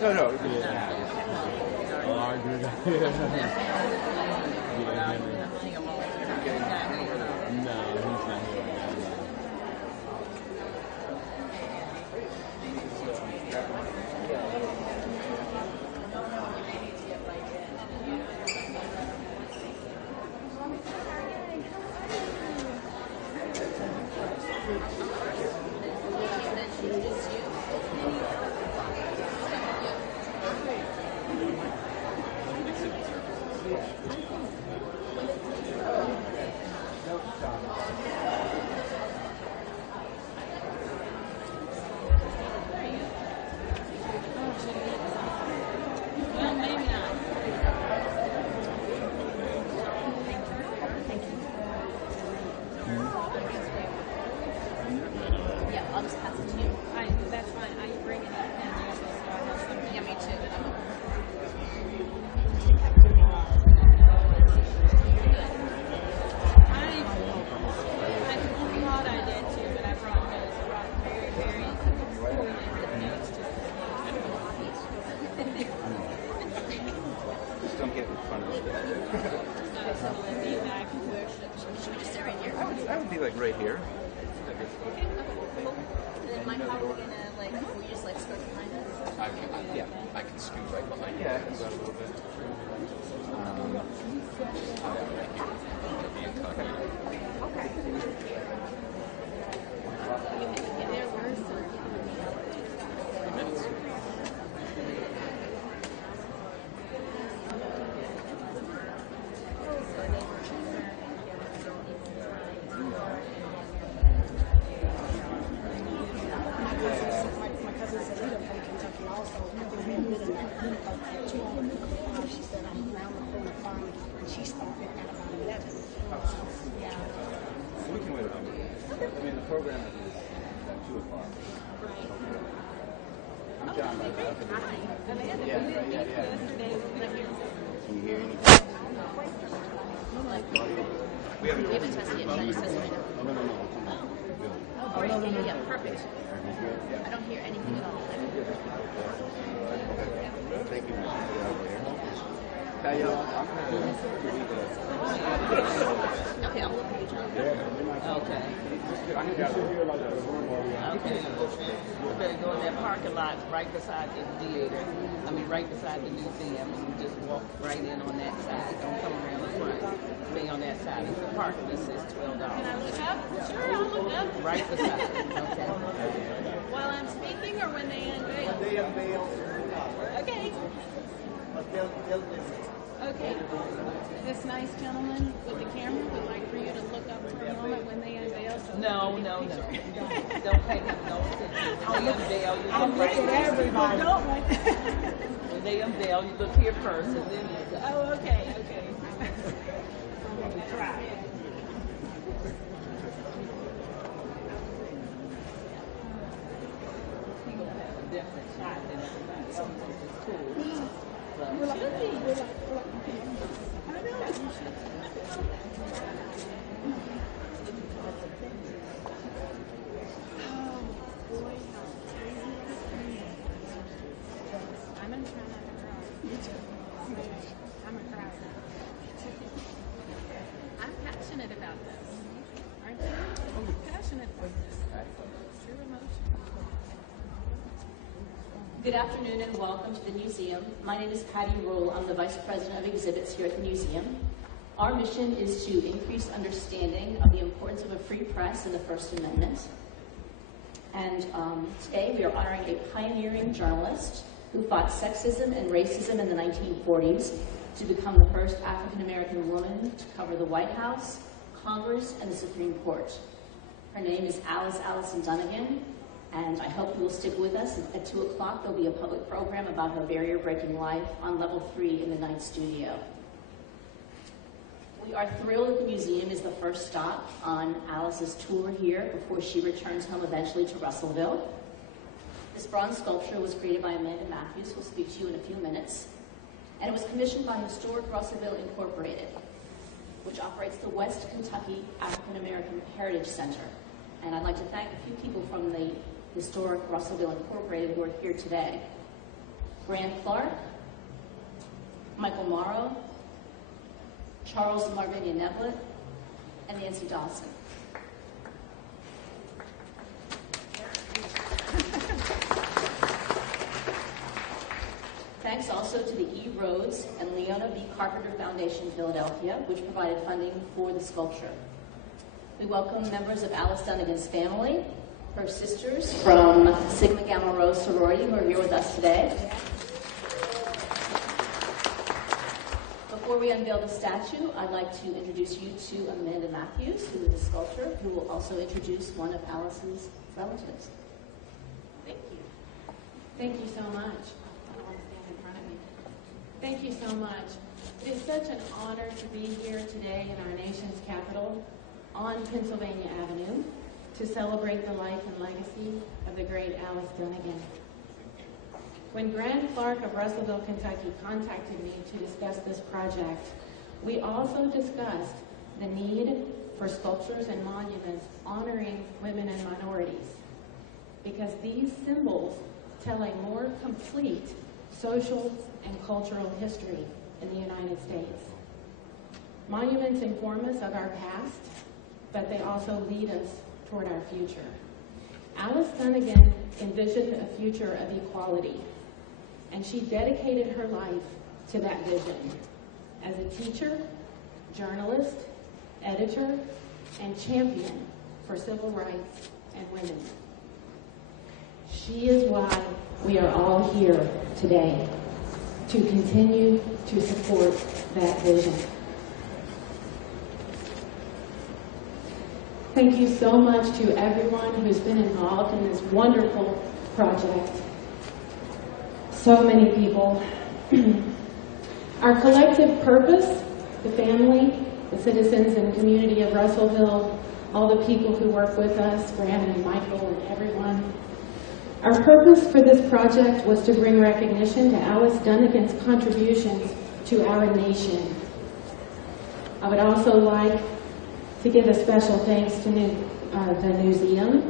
No, no. I would be like right here. Then my car, we're gonna like, we just like skirt behind us. Yeah. I can scoot right behind you. Yeah, I can go out a little bit. Program is at 2 o'clock. I'm John, by the way. Yeah. Can you hear anything? We haven't tested yet. Should I just test it right now? No. Oh, great. Yeah, perfect. I don't hear anything at all. Thank you. Okay, I'll look at you, John. Okay. Okay. We better go in that parking lot right beside the theater. Right beside the museum, and just walk right in on that side. Don't come around the front. Stay on that side. It's the parking that says $12. Can I look up? Sure, I'll look up. Right beside it. Okay. While I'm speaking or when they unveil? They unveil. Okay. Okay. This nice gentleman with the camera would like for you to look up for a moment when they unveil. So No. Don't pay me no attention. When they unveil, you I'll look look right at everybody. Don't right. When they unveil, you look here first, and then you go. Oh, okay. Try. People have a different shot than everybody else, which is cool. But I'm passionate about this. Aren't you? Passionate about this. True emotion. Good afternoon and welcome to the museum. My name is Patty Rule. I'm the Vice President of Exhibits here at the museum. Our mission is to increase understanding of the importance of a free press and the First Amendment. And today we are honoring a pioneering journalist who fought sexism and racism in the 1940s to become the first African-American woman to cover the White House, Congress, and the Supreme Court. Her name is Alice Dunnigan, and I hope you will stick with us. At 2 o'clock, there'll be a public program about her barrier-breaking life on level 3 in the Ninth Studio. We are thrilled that the museum is the first stop on Alice's tour here before she returns home eventually to Russellville. This bronze sculpture was created by Amanda Matthews, who will speak to you in a few minutes. And it was commissioned by Historic Russellville Incorporated, which operates the West Kentucky African American Heritage Center. And I'd like to thank a few people from the Historic Russellville Incorporated who are here today. Grant Clark, Michael Morrow, Charles Marvinia Neblett, and Nancy Dawson. Thanks also to the E. Rhodes and Leona B. Carpenter Foundation, Philadelphia, which provided funding for the sculpture. We welcome members of Alice Dunnigan's family, her sisters from Sigma Gamma Rho sorority who are here with us today. Before we unveil the statue, I'd like to introduce you to Amanda Matthews, who is a sculptor, who will also introduce one of Alice's relatives. Thank you. Thank you so much. I don't want to stand in front of me. Thank you so much. It is such an honor to be here today in our nation's capital on Pennsylvania Avenue to celebrate the life and legacy of the great Alice Dunnigan. When Grant Clark of Russellville, Kentucky contacted me to discuss this project, we also discussed the need for sculptures and monuments honoring women and minorities, because these symbols tell a more complete social and cultural history in the United States. Monuments inform us of our past, but they also lead us toward our future. Alice Dunnigan envisioned a future of equality, and she dedicated her life to that vision as a teacher, journalist, editor, and champion for civil rights and women. She is why we are all here today, to continue to support that vision. Thank you so much to everyone who's been involved in this wonderful project. So many people. Our collective purpose, the family, the citizens and community of Russellville, all the people who work with us, Graham and Michael and everyone. Our purpose for this project was to bring recognition to Alice Dunnigan's contributions to our nation. I would also like to give a special thanks to the museum,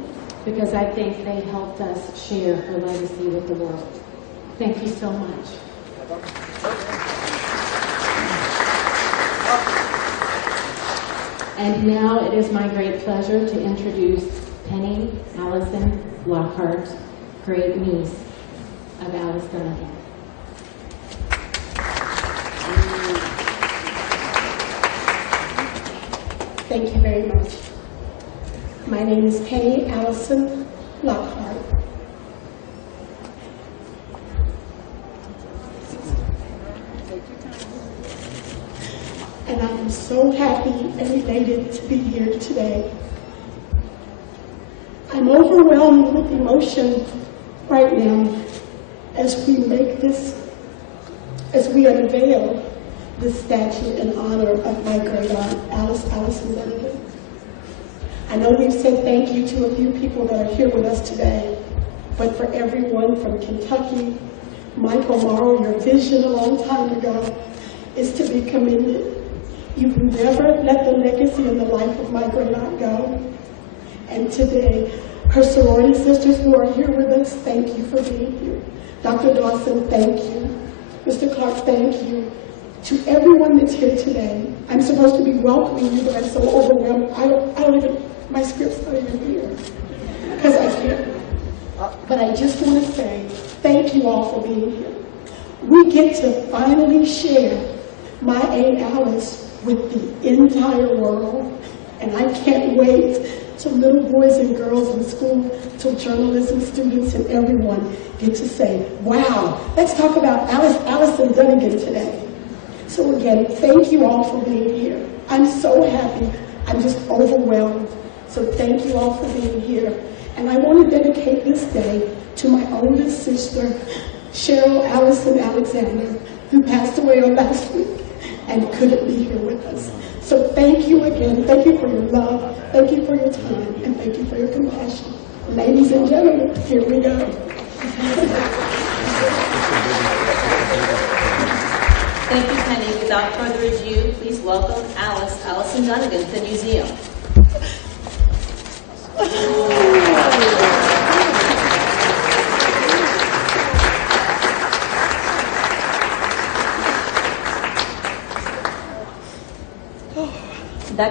because I think they helped us share her legacy with the world. Thank you so much. And now it is my great pleasure to introduce Penny Allison Lockhart, great niece of Alice Dunnigan. Thank you very much. My name is Penny Allison Lockhart. And I am so happy and elated to be here today. I'm overwhelmed with emotion right now as we unveil this statue in honor of my great aunt, Alice Dunnigan. I know we've said thank you to a few people that are here with us today, but for everyone from Kentucky, Michael Morrow, your vision a long time ago is to be commended. You've never let the legacy and the life of my great aunt go. And today, her sorority sisters who are here with us, thank you for being here. Dr. Dawson, thank you. Mr. Clark, thank you. To everyone that's here today, I'm supposed to be welcoming you, but I'm so overwhelmed. I don't even, my script's not even here, because I can't. But I just want to say, thank you all for being here. We get to finally share my Aunt Alice with the entire world, and I can't wait till little boys and girls in school, till journalism students and everyone get to say, wow, let's talk about Alice Dunnigan today. So again, thank you all for being here. I'm so happy. I'm just overwhelmed. So thank you all for being here. And I want to dedicate this day to my oldest sister, Cheryl Allison Alexander, who passed away last week and couldn't be here with us. So thank you again. Thank you for your love. Thank you for your time. And thank you for your compassion. Ladies and gentlemen, here we go. Thank you, Penny. Without further ado, please welcome Allison Dunnigan to the museum.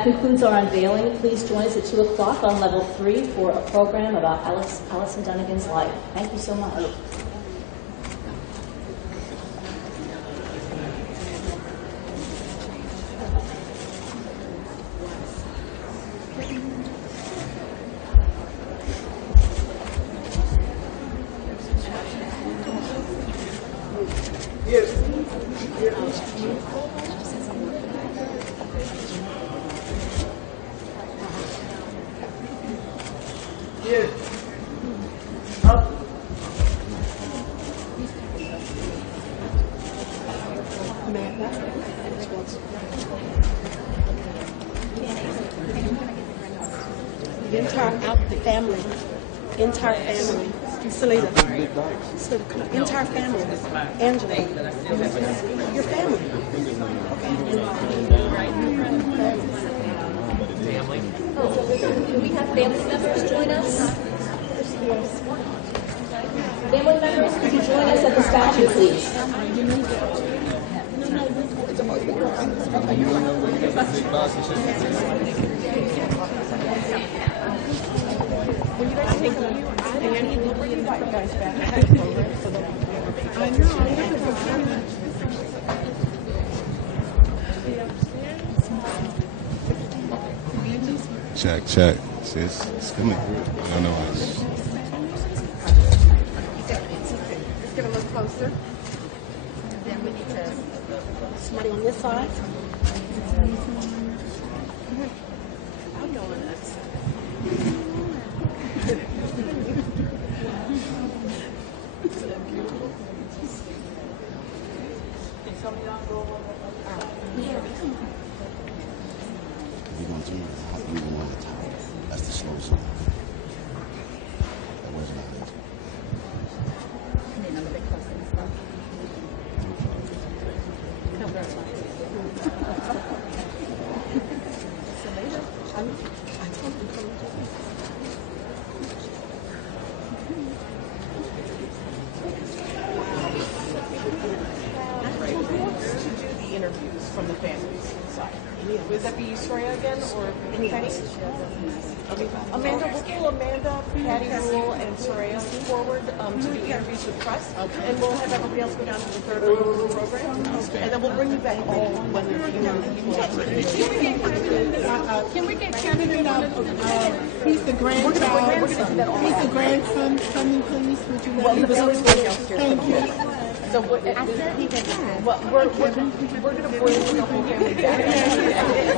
That concludes our unveiling. Please join us at 2 o'clock on level 3 for a program about Alice Dunnigan's life. Thank you so much. Entire family. Selena, come on. Entire family. Angela, your family. Can we have family members join us? Family members, could you join us at the statue, please? Will you guys take a look? And we'll bring you guys back. I know. Check. It's coming through. I don't know how. Let's get a little closer. And then we need to somebody on this side. I'm going nuts. We're going to do we go on the top. That's the slow zone. That wasn't on it. From the families side. Would that be Soraya again, or Patty? Okay. Amanda, we'll pull Amanda, Patty, Rule, and Soraya forward to do interviews with press, and we'll have everybody else go down to the third level of the program, and then we'll bring you back all when Can we get Kevin he's the grandchild. He's the grandson coming, please. Would you well, he was always going downstairs. Thank you. So what, I said he had that. Well, we're going to bring the whole family back.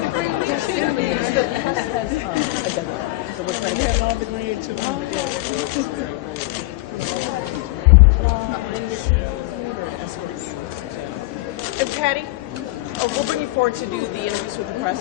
The press has a deadline. So we're trying to have all the grandchildren. And Patty, we'll bring you forward to do the interviews with the press.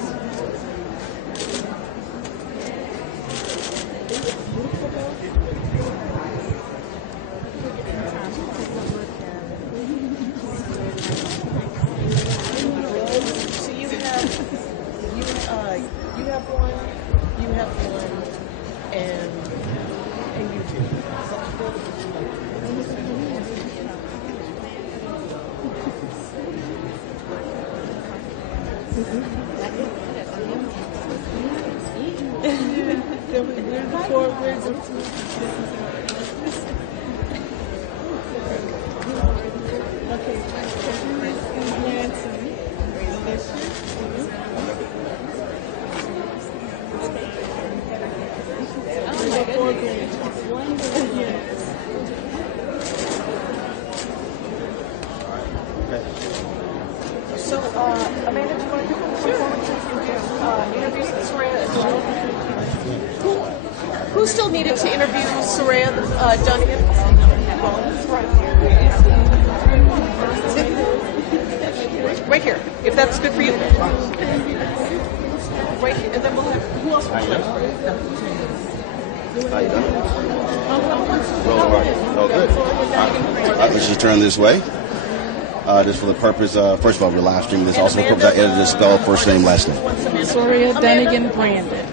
So, Amanda, do you want to do interviews with Soraya as well? Who still needed to interview Soraya Dunnigan? Right here, if that's good for you. Right here, and then we'll have, who else will play? How you doing? Oh, good. Let's just turn this way. Just for the purpose, first of all, we're live streaming this. Also, for the purpose, I edited the spell, first name, last name. Soraya Dunnigan Brandon.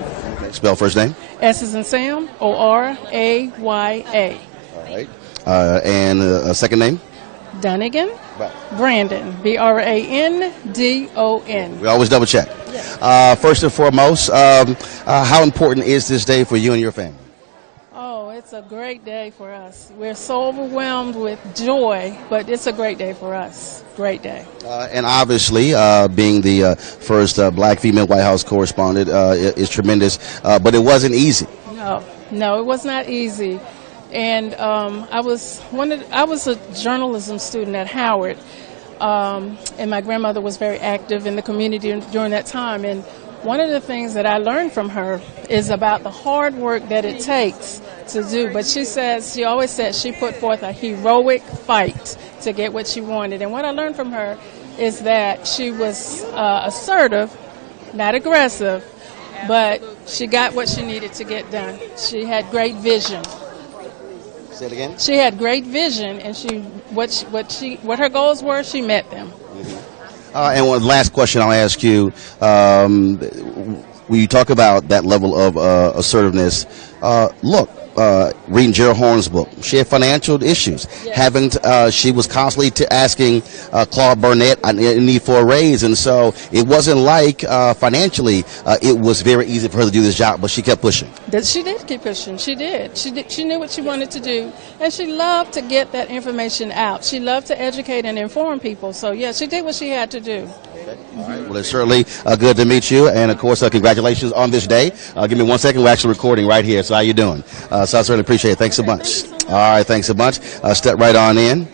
Spell first name? S as in Sam, O-R-A-Y-A. All right. And second name? Dunnigan. Right. Brandon, Brandon. We always double check. First and foremost, how important is this day for you and your family? Oh, it's a great day for us. We're so overwhelmed with joy, but it's a great day for us. Great day. And obviously, being the first black female White House correspondent is tremendous, but it wasn't easy. No, it was not easy. And I was a journalism student at Howard, and my grandmother was very active in the community during that time. And one of the things that I learned from her is about the hard work that it takes to do. But she always said she put forth a heroic fight to get what she wanted. And what I learned from her is that she was assertive, not aggressive, but she got what she needed to get done. She had great vision. Say it again? She had great vision, and what her goals were, she met them. And one last question I'll ask you, when you talk about that level of assertiveness, reading Gerald Horne's book, she had financial issues. Yes. She was constantly asking Claude Burnett, I need for a raise, and so it wasn't like financially it was very easy for her to do this job, but she kept pushing. She did keep pushing. She did. She knew what she wanted to do, and she loved to get that information out. She loved to educate and inform people. So yeah, she did what she had to do. All right. Well, it's certainly good to meet you, and of course, congratulations on this day. Give me 1 second. We're actually recording right here. So how you doing? So I certainly appreciate it. Thanks so much. All right, thanks so much. Step right on in,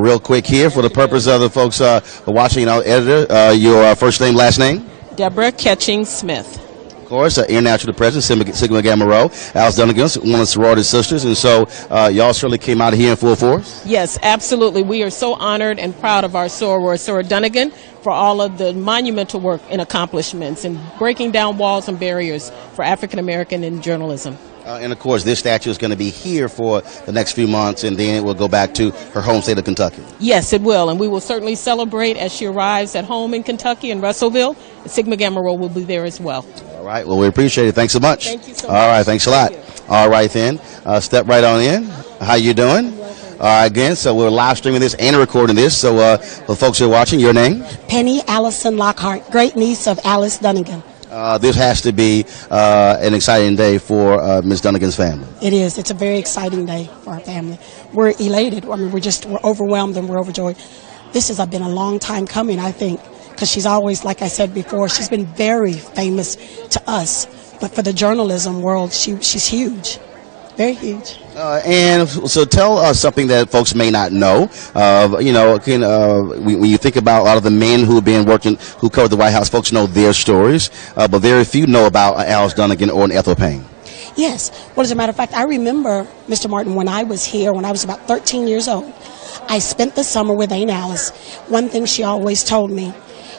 real quick here for the purpose of the folks watching. Editor, your first name, last name? Deborah Ketching Smith. Of course, international president, Sigma Gamma Rho, Alice Dunnigan, one of the sorority sisters, and so y'all certainly came out here in full force. Yes, absolutely. We are so honored and proud of our soror Dunnigan for all of the monumental work and accomplishments and breaking down walls and barriers for African American in journalism. And of course, this statue is going to be here for the next few months, and then it will go back to her home state of Kentucky. Yes, it will, and we will certainly celebrate as she arrives at home in Kentucky in Russellville. Sigma Gamma Rho will be there as well. All right. Well, we appreciate it. Thanks so much. Thank you so much. All right. Thanks a lot. All right, then. Step right on in. How you doing? All right, again, so we're live streaming this and recording this. So for folks who are watching, your name? Penny Allison Lockhart, great niece of Alice Dunnigan. This has to be an exciting day for Ms. Dunnigan's family. It is. It's a very exciting day for our family. We're elated. I mean, we're overwhelmed and we're overjoyed. This has been a long time coming, I think, because she's always, like I said before, she's been very famous to us. But for the journalism world, she's huge, very huge. And so tell us something that folks may not know. When you think about a lot of the men who have been working, who covered the White House, folks know their stories, but very few know about Alice Dunnigan or an Ethel Payne. Yes. Well, as a matter of fact, I remember, Mr. Martin, when I was here, when I was about 13 years old, I spent the summer with Aunt Alice. One thing she always told me,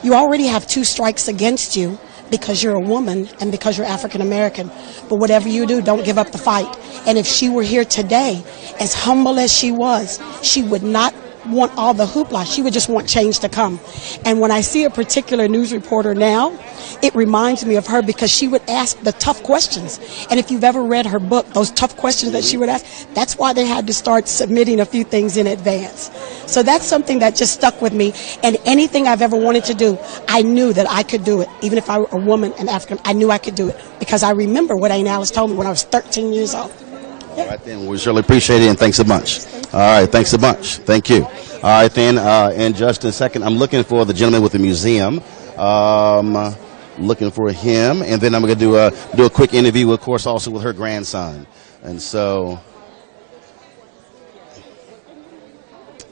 you already have 2 strikes against you because you're a woman and because you're African American. But whatever you do, don't give up the fight. And if she were here today, as humble as she was, she would not want all the hoopla. She would just want change to come. And when I see a particular news reporter now, it reminds me of her because she would ask the tough questions. And if you've ever read her book, those tough questions that she would ask, that's why they had to start submitting a few things in advance. So that's something that just stuck with me. And anything I've ever wanted to do, I knew that I could do it. Even if I were a woman and African, I knew I could do it because I remember what Aunt Alice told me when I was 13 years old. All right, then. We certainly appreciate it, and thanks a bunch. All right, thanks a bunch. Thank you. All right, then. In just a second, I'm looking for the gentleman with the museum. Looking for him, and then I'm going to do a quick interview, of course, also with her grandson. And so,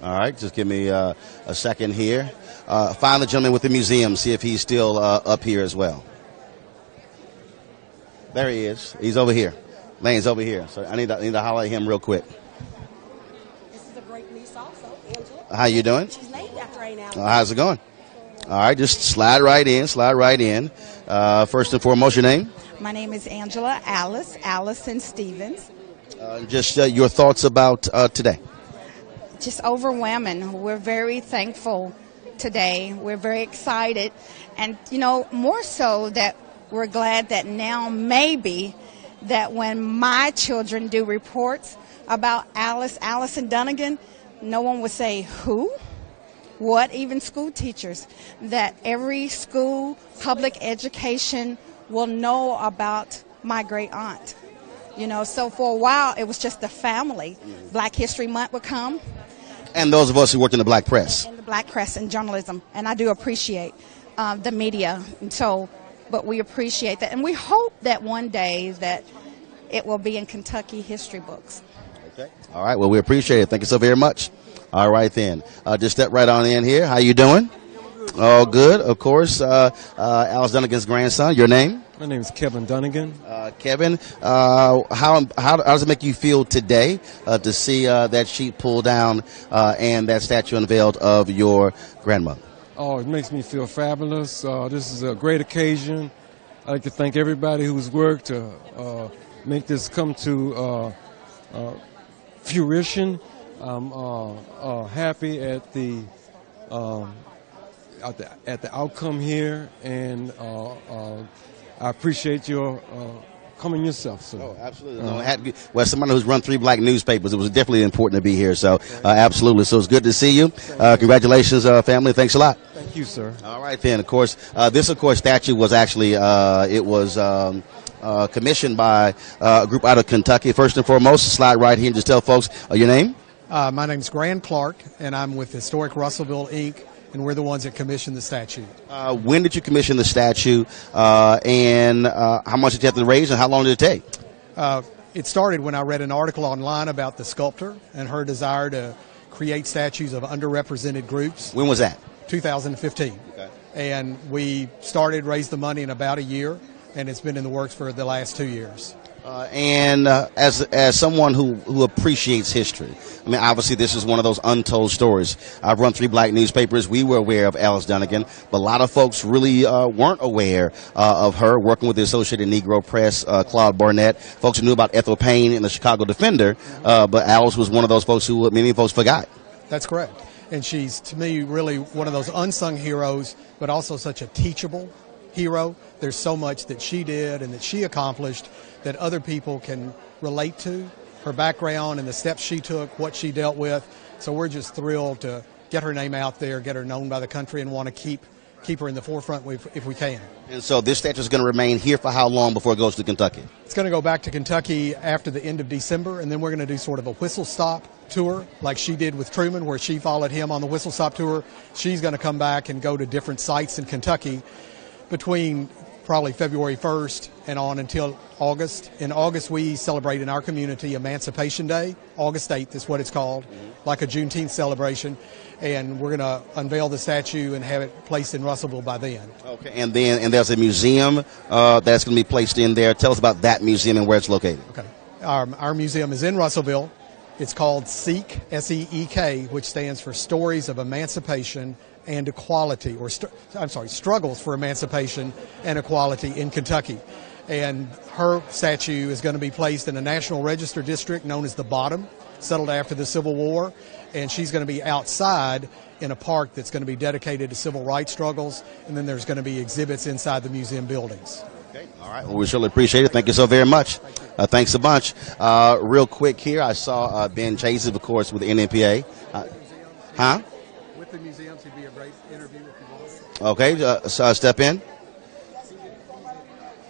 all right, just give me a second here. Find the gentleman with the museum, see if he's still up here as well. There he is. He's over here. Lane's over here. So I need to holler at him real quick. This is a great niece also, Angela. How you doing? She's named after Aunt Alice. How's it going? All right, just slide right in. First and foremost, your name? My name is Angela Allison Stevens. Just your thoughts about today. Just overwhelming. We're very thankful today. We're very excited. And, more so that we're glad that now maybe that when my children do reports about Allison Dunnigan, no one would say who, what, even school teachers, that every school, public education will know about my great aunt. So for a while it was just the family. Black History Month would come. And those of us who worked in the black press. In the black press and journalism. And I do appreciate the media. But we appreciate that. And we hope that one day that it will be in Kentucky history books. Okay. All right. Well, we appreciate it. Thank you so very much. All right, then. Just step right on in here. How you doing? All good. Of course. Alice Dunnigan's grandson. Your name? My name is Kevin Dunnigan. Kevin, how does it make you feel today to see that sheet pulled down and that statue unveiled of your grandmother? Oh, it makes me feel fabulous. This is a great occasion. I'd like to thank everybody who's worked to make this come to fruition. I'm happy at the outcome here, and I appreciate your coming yourself, sir. Oh, absolutely. Well, somebody who's run 3 black newspapers, it was definitely important to be here. So, absolutely. So it's good to see you. Congratulations, family. Thanks a lot. Thank you, sir. All right, then. Of course, this statue was actually commissioned by a group out of Kentucky. First and foremost, slide right here and just tell folks your name. My name's Grant Clark, and I'm with Historic Russellville, Inc., and we're the ones that commissioned the statue. When did you commission the statue, and how much did you have to raise, and how long did it take? It started when I read an article online about the Sculptor and her desire to create statues of underrepresented groups. When was that? 2015. Okay. And we started, raised the money in about a year, and it's been in the works for the last 2 years. As someone who appreciates history, I mean, obviously this is one of those untold stories. I've run 3 black newspapers. We were aware of Alice Dunnigan, but a lot of folks really weren't aware of her, working with the Associated Negro Press, Claude Barnett. Folks who knew about Ethel Payne and the Chicago Defender, but Alice was one of those folks who many folks forgot. That's correct. And she's, to me, really one of those unsung heroes, but also such a teachable hero. There's so much that she did and that she accomplished that other people can relate to, her background and the steps she took, what she dealt with. So we're just thrilled to get her name out there, get her known by the country, and want to keep her in the forefront if we can. And so this statue is going to remain here for how long before it goes to Kentucky? It's going to go back to Kentucky after the end of December, and then we're going to do sort of a whistle-stop tour like she did with Truman, where she followed him on the whistle-stop tour. She's going to come back and go to different sites in Kentucky between probably February 1st and on until August. In August, we celebrate in our community Emancipation Day. August 8th is what it's called, like a Juneteenth celebration. And we're going to unveil the statue and have it placed in Russellville by then. Okay, and there's a museum that's going to be placed in there. Tell us about that museum and where it's located. Okay, our museum is in Russellville. It's called SEEK, S-E-E-K, which stands for Stories of Emancipation and Equality, Struggles for Emancipation and Equality in Kentucky. And her statue is going to be placed in a National Register district known as the Bottom, settled after the Civil War. And she's going to be outside in a park that's going to be dedicated to civil rights struggles. And then there's going to be exhibits inside the museum buildings. Okay. All right. Well, we surely appreciate it. Thank you so very much. Thanks a bunch. Real quick here, I saw Ben Chase, of course, with the NNPA. With the museums, he'd be a great interview if you Okay. want. Step in.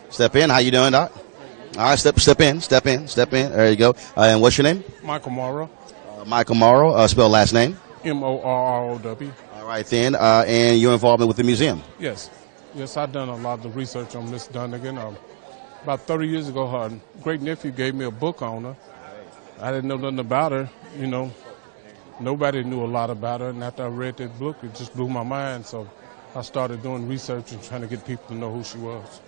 Step in. How you doing, Doc? All right. Step in. There you go. And what's your name? Michael Morrow. Michael Morrow. Spell last name. M-O-R-R-O-W. All right, then. And your involvement with the museum? Yes, I've done a lot of research on Miss Dunnigan. About 30 years ago, her great-nephew gave me a book on her. I didn't know nothing about her, Nobody knew a lot about her, and after I read that book, it just blew my mind. So I started doing research and trying to get people to know who she was.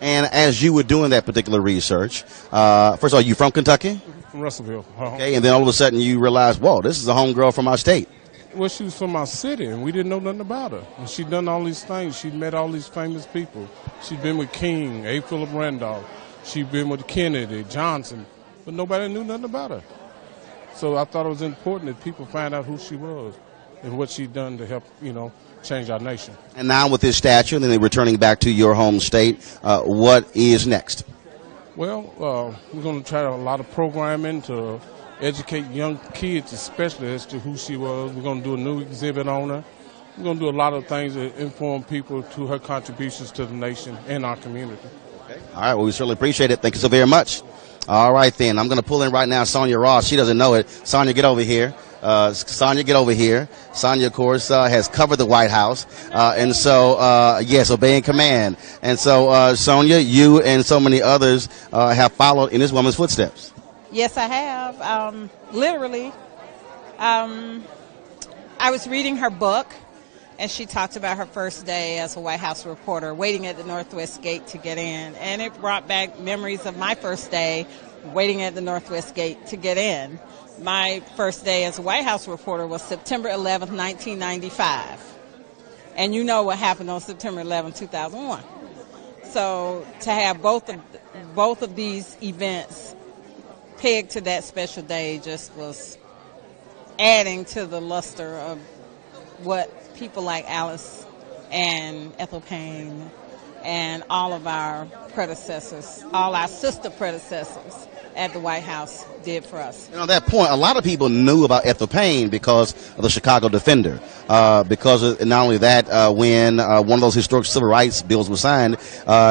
And as you were doing that particular research, first of all, you from Kentucky? From Russellville. Okay, and then all of a sudden you realized, whoa, this is a homegirl from our state. Well, she was from our city, and we didn't know nothing about her. And she'd done all these things. She'd met all these famous people. She'd been with King, A. Philip Randolph. She'd been with Kennedy, Johnson, but nobody knew nothing about her. So I thought it was important that people find out who she was and what she'd done to help, change our nation. And now with this statue, and then returning back to your home state, what is next? Well, we're going to try a lot of programming to educate young kids especially as to who she was. We're going to do a new exhibit on her. We're going to do a lot of things that inform people to her contributions to the nation and our community. Okay. All right, well, we certainly appreciate it. Thank you so very much. All right, then. I'm going to pull in right now Sonia Ross. She doesn't know it. Sonia, get over here. Sonia, get over here. Sonia, of course, has covered the White House. And so, yes, obeying command. And so, Sonia, you and so many others have followed in this woman's footsteps. Yes, I have. Literally. I was reading her book, and she talked about her first day as a White House reporter, waiting at the Northwest Gate to get in. And it brought back memories of my first day waiting at the Northwest Gate to get in. My first day as a White House reporter was September 11th, 1995. And you know what happened on September 11th, 2001. So to have both of these events pegged to that special day just was adding to the luster of what people like Alice and Ethel Payne and all of our predecessors, all our sister predecessors at the White House did for us. And on that point, a lot of people knew about Ethel Payne because of the Chicago Defender. Because of, not only that, when one of those historic civil rights bills was signed,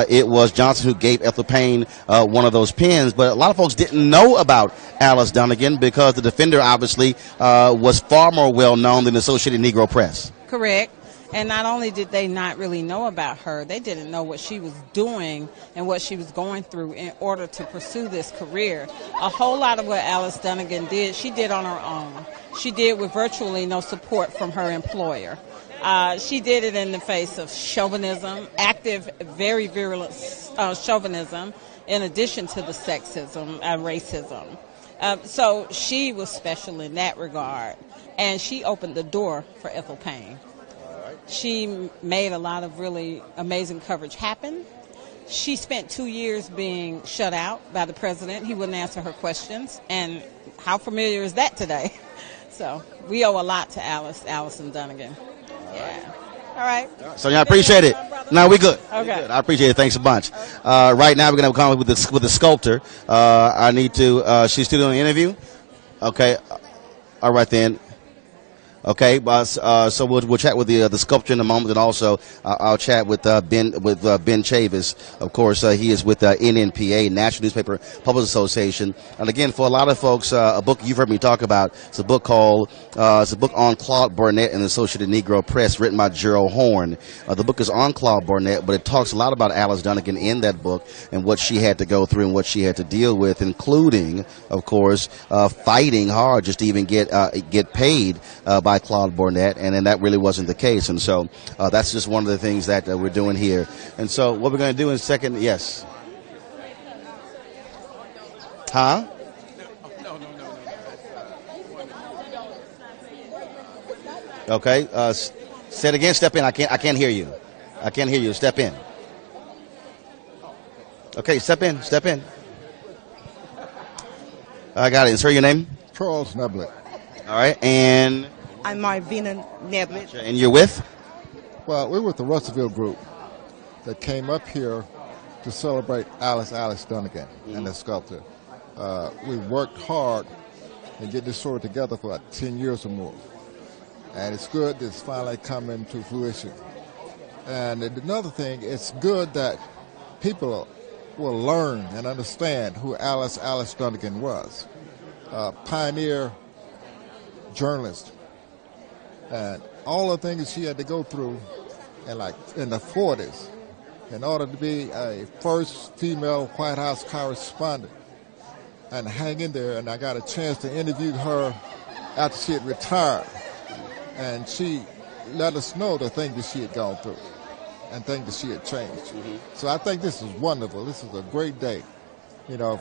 it was Johnson who gave Ethel Payne one of those pens. But a lot of folks didn't know about Alice Dunnigan because the Defender obviously was far more well known than the Associated Negro Press. Correct. And not only did they not really know about her, they didn't know what she was doing and what she was going through in order to pursue this career. A whole lot of what Alice Dunnigan did, she did on her own. She did with virtually no support from her employer. She did it in the face of chauvinism, active, very virulent chauvinism, in addition to the sexism and racism. So she was special in that regard. And she opened the door for Ethel Payne. She made a lot of really amazing coverage happen. She spent 2 years being shut out by the president. He wouldn't answer her questions. And how familiar is that today? So we owe a lot to Allison Dunnigan. Yeah. All right. Sonia, I appreciate it. No, we good. Okay. Good. I appreciate it. Thanks a bunch. Right now, we're going to have a conversation with the sculptor. I need to, she's still doing an interview? Okay. All right, then. Okay, so we'll chat with the sculptor in a moment, and also I'll chat with Ben Chavis. Of course, he is with NNPA, National Newspaper Publishers Association. And again, for a lot of folks, a book you've heard me talk about. It's a book on Claude Barnett and the Associated Negro Press, written by Gerald Horne. The book is on Claude Barnett, but it talks a lot about Alice Dunnigan in that book and what she had to go through and what she had to deal with, including, of course, fighting hard just to even get paid by Claude Barnett, and then that really wasn't the case. And so that's just one of the things that we're doing here. And so what we're going to do in a second, yes. Huh? Okay. Say it again. Step in. I can't hear you. I can't hear you. Step in. Okay. Step in. Step in. I got it. Is her your name? Charles Neblett. All right. And I'm Marvina Neblett. And you're with? Well, we're with the Russellville group that came up here to celebrate Alice Dunnigan and the sculptor. We worked hard and get this story together for about 10 years or more. And it's good that it's finally coming to fruition. And another thing, it's good that people will learn and understand who Alice Dunnigan was. Pioneer journalist. And all the things she had to go through in the 40s in order to be a first female White House correspondent and hang in there. And I got a chance to interview her after she had retired. And she let us know the things that she had gone through and things that she had changed. So I think this is wonderful. This is a great day, for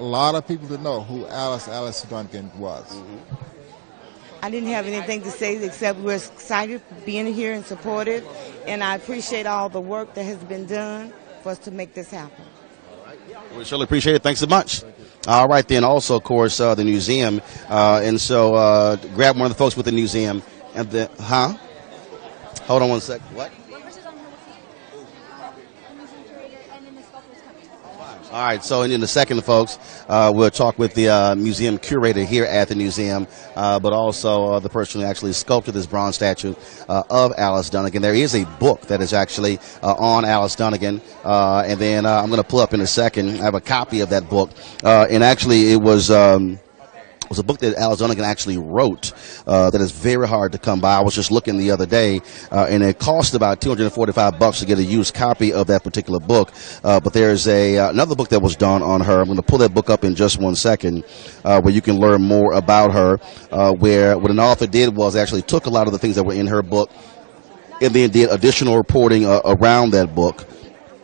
a lot of people to know who Alice Dunnigan was. I didn't have anything to say except we're excited for being here and supported, and I appreciate all the work that has been done for us to make this happen. We surely appreciate it. Thanks so much. All right, then also, of course, the museum. And so grab one of the folks with the museum. And the, Hold on one sec. What? All right, so in a second, folks, we'll talk with the museum curator here at the museum, but also the person who actually sculpted this bronze statue of Alice Dunnigan. There is a book that is actually on Alice Dunnigan, and then I'm going to pull up in a second. I have a copy of that book, and actually it was a book that Alice Dunnigan actually wrote that is very hard to come by. I was just looking the other day, and it cost about $245 to get a used copy of that particular book. But there's another book that was done on her. I'm going to pull that book up in just one second, where you can learn more about her, where what an author did was actually took a lot of the things that were in her book and then did additional reporting around that book.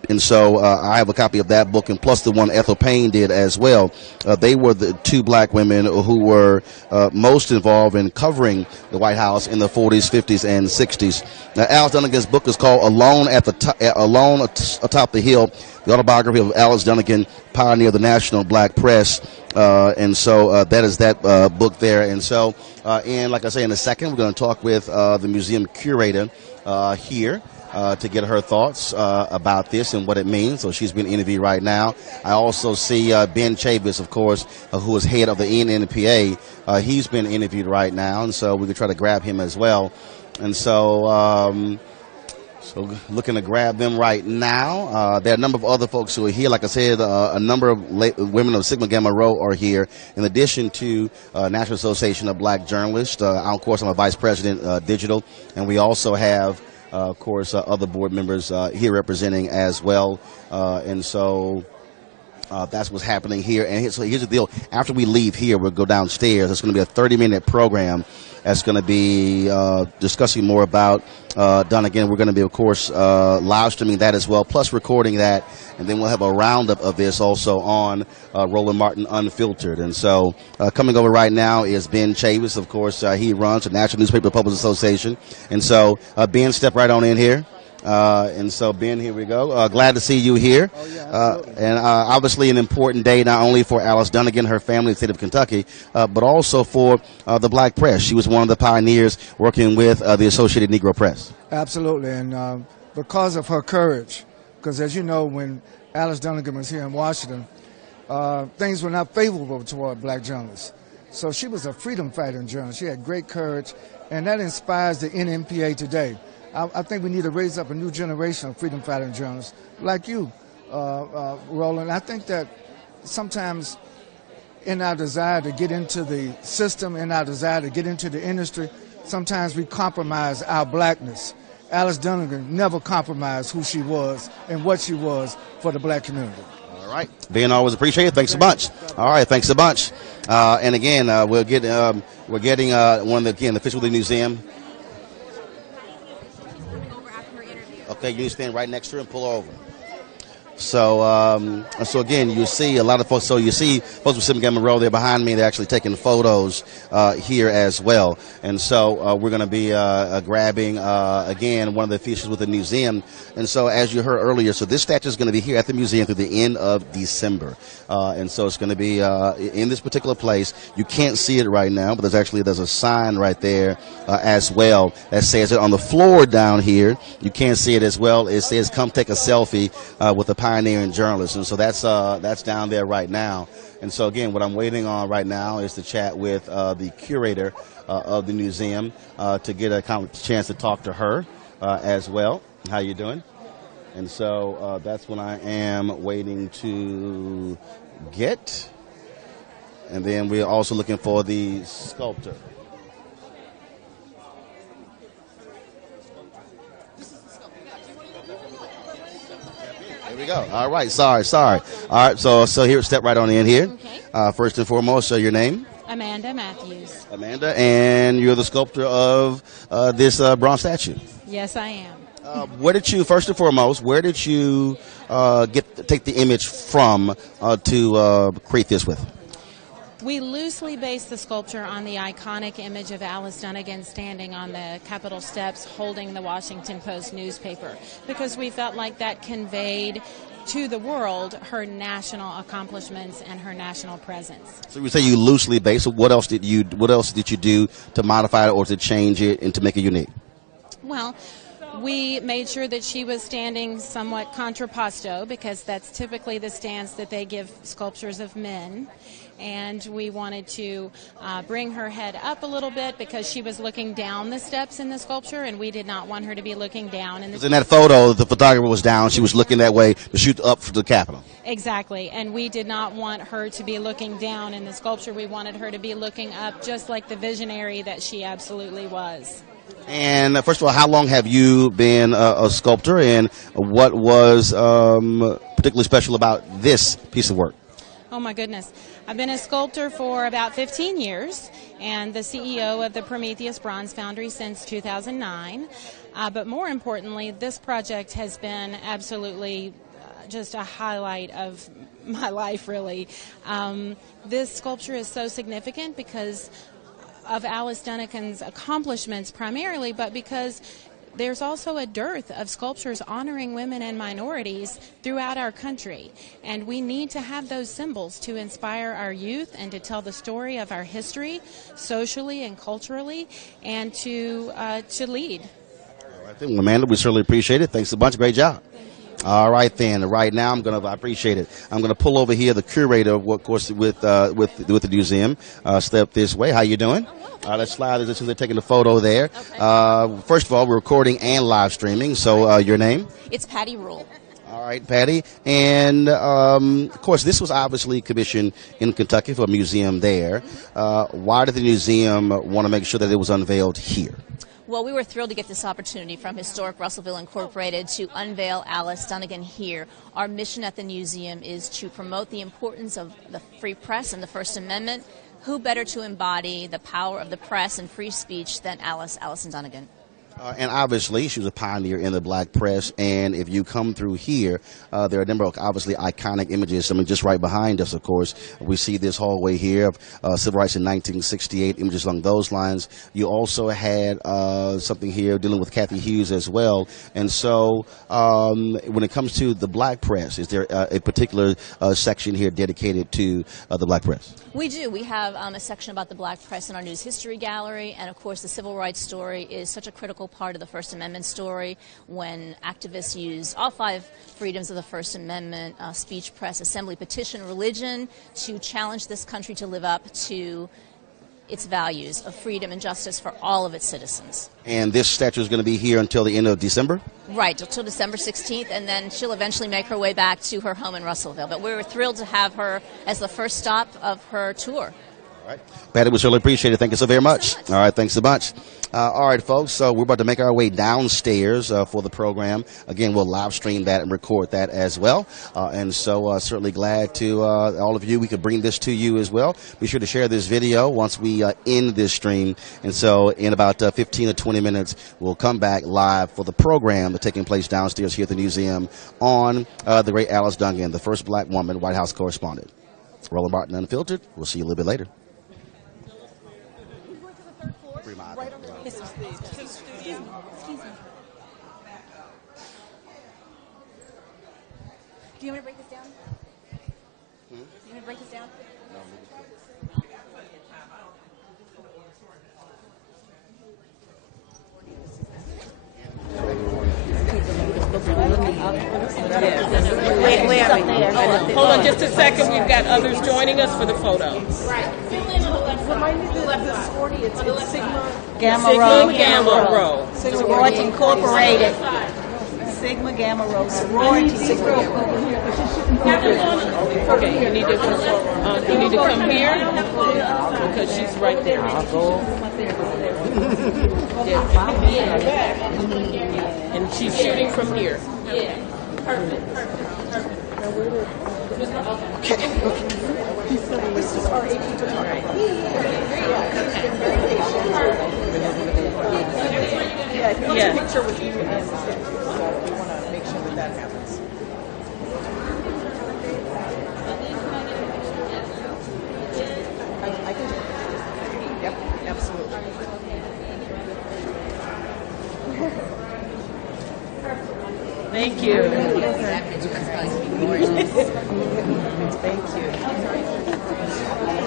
And so I have a copy of that book, and plus the one Ethel Payne did as well. They were the two black women who were most involved in covering the White House in the 40s, 50s, and 60s. Now, Alice Dunnigan's book is called Alone Atop the Hill, the autobiography of Alice Dunnigan, pioneer of the national black press. And so that is that book there. And so, and like I say, in a second, we're going to talk with the museum curator here. To get her thoughts about this and what it means. So she's being interviewed right now. I also see Ben Chavis, of course, who is head of the NNPA. He's been interviewed right now, and so we could try to grab him as well. And so, so looking to grab them right now. There are a number of other folks who are here. Like I said, a number of women of Sigma Gamma Rho are here, in addition to National Association of Black Journalists. Of course, I'm a vice president, digital, and we also have of course, other board members here representing as well. And so that's what's happening here. And so here's the deal. After we leave here, we'll go downstairs. It's going to be a 30-minute program that's going to be discussing more about Dunnigan. We're going to be, of course, live streaming that as well, plus recording that. And then we'll have a roundup of this also on Roland Martin Unfiltered. And so coming over right now is Ben Chavis. Of course, he runs the National Newspaper Publishers Association. And so, Ben, step right on in here. And so, Ben, here we go. Glad to see you here. Oh, yeah, and obviously an important day not only for Alice Dunnigan, her family, the state of Kentucky, but also for the black press. She was one of the pioneers working with the Associated Negro Press. Absolutely. And because of her courage, because as you know, when Alice Dunnigan was here in Washington, things were not favorable toward black journalists. So she was a freedom fighting journalist. She had great courage, and that inspires the NNPA today. I think we need to raise up a new generation of freedom fighting journalists like you, Roland. I think that sometimes in our desire to get into the system, in our desire to get into the industry, sometimes we compromise our blackness. Alice Dunnigan never compromised who she was and what she was for the black community. All right. Ben, always appreciate it. Thanks a bunch. All right. Thanks a bunch. And again, we're getting one of the officials of the museum. Okay, you need to stand right next to her and pull her over. So, so again, you see a lot of folks. So you see folks with Sigma Gamma Rho there behind me. They're actually taking photos here as well. And so we're going to be grabbing again one of the officials with the museum. And so, as you heard earlier, so this statue is going to be here at the museum through the end of December. And so it's going to be in this particular place. You can't see it right now, but there's a sign right there as well that says it on the floor down here. You can't see it as well. It says, "Come take a selfie with a pioneering journalist." And so that's down there right now. And so again, what I'm waiting on right now is to chat with the curator of the museum to get a chance to talk to her as well. How you doing? And so that's what I am waiting to get. And then we're also looking for the sculptor. There we go. All right. Sorry. All right. So here, step right on in here. Okay. First and foremost, your name? Amanda Matthews. Amanda, and you're the sculptor of this bronze statue. Yes, I am. Where did you, first and foremost, take the image from to create this with? We loosely based the sculpture on the iconic image of Alice Dunnigan standing on the Capitol steps holding the Washington Post newspaper, because we felt like that conveyed to the world her national accomplishments and her national presence. So you say you loosely based. So what else did you do to modify it or to change it and to make it unique? Well, we made sure that she was standing somewhat contrapposto, because that's typically the stance that they give sculptures of men. And we wanted to bring her head up a little bit because she was looking down the steps in the sculpture, and we did not want her to be looking down. In that photo, the photographer was down. She was looking that way to shoot up for the Capitol. Exactly, and we did not want her to be looking down in the sculpture. We wanted her to be looking up, just like the visionary that she absolutely was. And first of all, how long have you been a sculptor, and what was particularly special about this piece of work? Oh my goodness. I've been a sculptor for about 15 years and the CEO of the Prometheus Bronze Foundry since 2009. But more importantly, this project has been absolutely just a highlight of my life, really. This sculpture is so significant because of Alice Dunnigan's accomplishments primarily, but because there's also a dearth of sculptures honoring women and minorities throughout our country. And we need to have those symbols to inspire our youth and to tell the story of our history, socially and culturally, and to lead. All right, then, Amanda, we certainly appreciate it. Thanks a bunch. Great job. All right, then. Right now, I appreciate it. I'm going to pull over here the curator, of course, with the museum. Step this way. How you doing? Let's slide this since they're taking the photo there. Okay. First of all, we're recording and live streaming. So, your name? It's Patty Rule. All right, Patty. And, of course, this was obviously commissioned in Kentucky for a museum there. Why did the museum want to make sure that it was unveiled here? Well, we were thrilled to get this opportunity from Historic Russellville Incorporated to unveil Alice Dunnigan here. Our mission at the museum is to promote the importance of the free press and the First Amendment. Who better to embody the power of the press and free speech than Allison Dunnigan? And obviously, she was a pioneer in the black press. And if you come through here, there are a number of obviously iconic images. I mean, just right behind us, of course, we see this hallway here of civil rights in 1968, images along those lines. You also had something here dealing with Kathy Hughes as well. And so when it comes to the black press, is there a particular section here dedicated to the black press? We do. We have a section about the black press in our News History Gallery. And, of course, the civil rights story is such a critical part of the First Amendment story when activists use all 5 freedoms of the First Amendment, speech, press, assembly, petition, religion, to challenge this country to live up to its values of freedom and justice for all of its citizens. And this statue is going to be here until the end of December? Right, until December 16th, and then she'll eventually make her way back to her home in Russellville. But we were thrilled to have her as the first stop of her tour. All right. Patty, we certainly appreciate it. Thank you so very much. All right, thanks a bunch. All right, folks, so we're about to make our way downstairs for the program. Again, we'll live stream that and record that as well. And so certainly glad to all of you, we could bring this to you as well. Be sure to share this video once we end this stream. And so in about 15 or 20 minutes, we'll come back live for the program that's taking place downstairs here at the museum on the great Alice Dunnigan, the first black woman White House correspondent. Roland Martin Unfiltered. We'll see you a little bit later. Do you want me to break this down? Do you want me to break this down? Hold on just a second. We've got others joining us for the photo. Right. Remind me the sorority. It's Sigma Gamma Rho. Gamma Rho. Sorority Incorporated. Sigma Gamma Rho sorority. Okay, you need to come here because she's right there. I'll go. And she's shooting from here. Yeah. Perfect. Okay. This is our AP photographer. Yeah, he wants a picture with you and so we want to make sure that happens. I can. Yep, absolutely. Thank you. Thank you.